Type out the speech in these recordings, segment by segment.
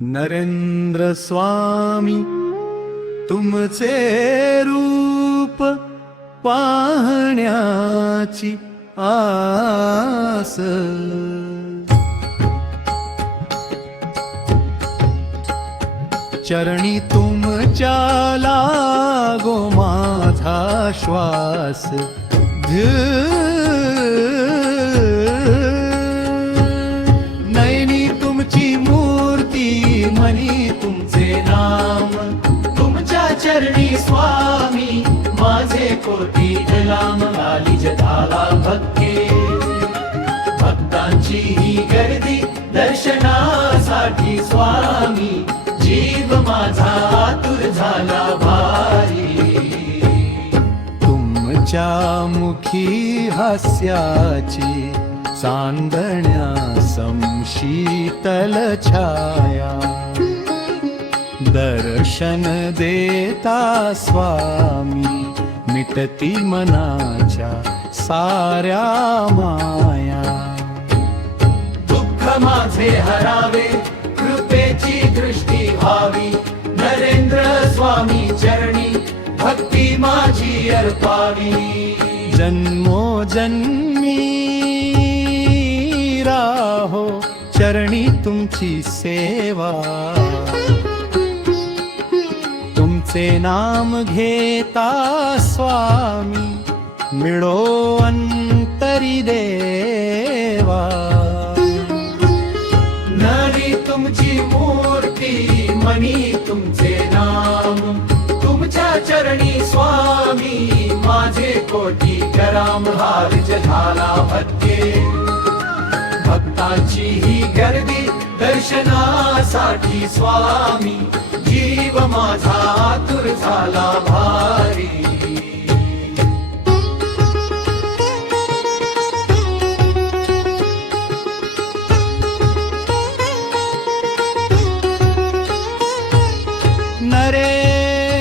नरेंद्र स्वामी तुमचे रूप पाहण्याची आस, चरणी तुमच्या लागो माझा श्वास, नयनी तुमची मूर्ती मनी तुमचे नाम, तुमच्या चरणी स्वामी माझे कोटी लाम, आलीज झाला भक्ती भक्तांची ही गर्दी दर्शनासाठी स्वामी, जीव माझा आतुर झाला भारी, तुमच्या मुखी हास्याची चांदण्या समशीतल छाया, दर्शन देता स्वामी मिटती मनाच्या साऱ्या माया, दुःख माझे हरावे कृपेची दृष्टी व्हावी, नरेंद्र स्वामी चरणी भक्ती माझी अर्पावी, जन्मोजन्मी राहो चरणी तुमची सेवा, तुमचे नाम घेता स्वामी मिळो अंतरी देवा, नरी तुमची मूर्ती मनी तुमचे नाम, तुमच्या चरणी स्वामी माझे कोटी कराम, हारज झाला भक्ते भक्तांची ही गर्दी दर्शनासाठी स्वामी, जीव माझा आतुर झाला भारी,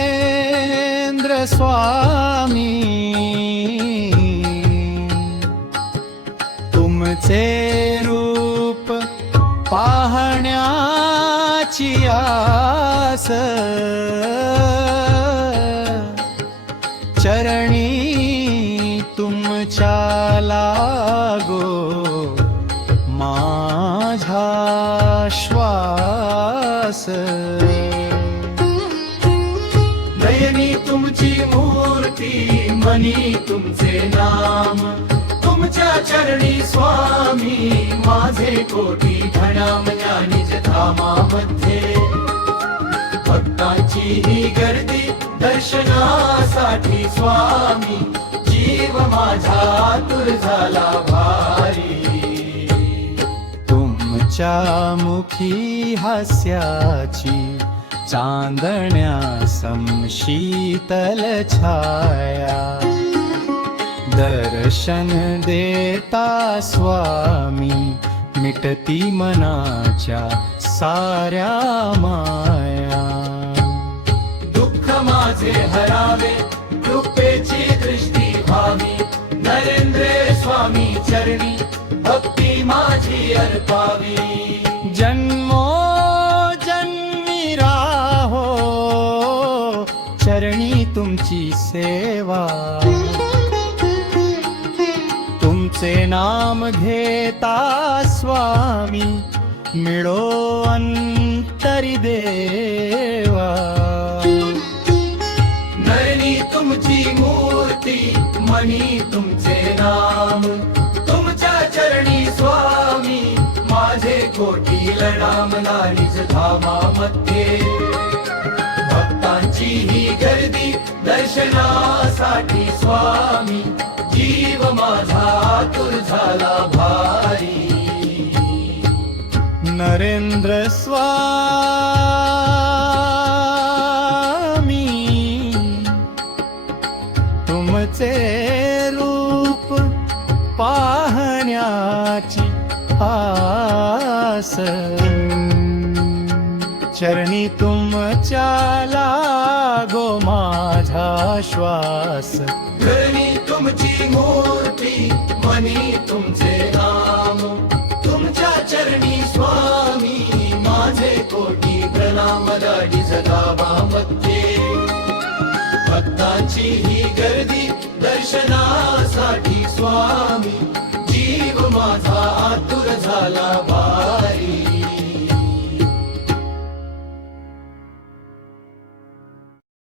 नरेंद्र स्वामी तुमचे रूप पाहण्याची आस, चरणी तुमच्या लागो माझा श्वास, नयनी तुमची मूर्ती मनी तुमचे नाम, तुमच्या चरणी स्वामी माझे कोटी घणाम, ज्ञानीच धामामध्ये भक्तांची ही गर्दी दर्शनासाठी स्वामी, जीव माझा आतुर झाला भारी, तुमच्या मुखी हास्याची चांदण्या समशीतल छाया, दर्शन देता स्वामी मिटती मनाच्या साऱ्या माया, दुःख माझे हरावे कृपेची दृष्टी व्हावी, नरेंद्र स्वामी चरणी भक्ती माझी अर्पावी, जन्मोजन्मी राहो चरणी तुमची सेवा, तुमचे नाम घेता स्वामी मिळो अंतरी देवा, नयनी तुमची मूर्ती मनी तुमचे नाम, तुमच्या चरणी स्वामी माझे कोटी लणाम, नारीच धामामध्ये भक्तांची ही गर्दी दर्शनासाठी स्वामी, जीव माझा आतुर झाला भारी, नरेंद्र स्वामी तुमचे रूप पाहण्याची आस, चरणी तुमच्या लागो माझा श्वास, चरणी तुमची मूर्ती मनी तुमचे नाम, तुमच्या चरणी स्वामी माझे कोटी मदाडीज गावामध्ये भक्तांची ही गर्दी दर्शनासाठी स्वामी जीव माझा आतुर झाला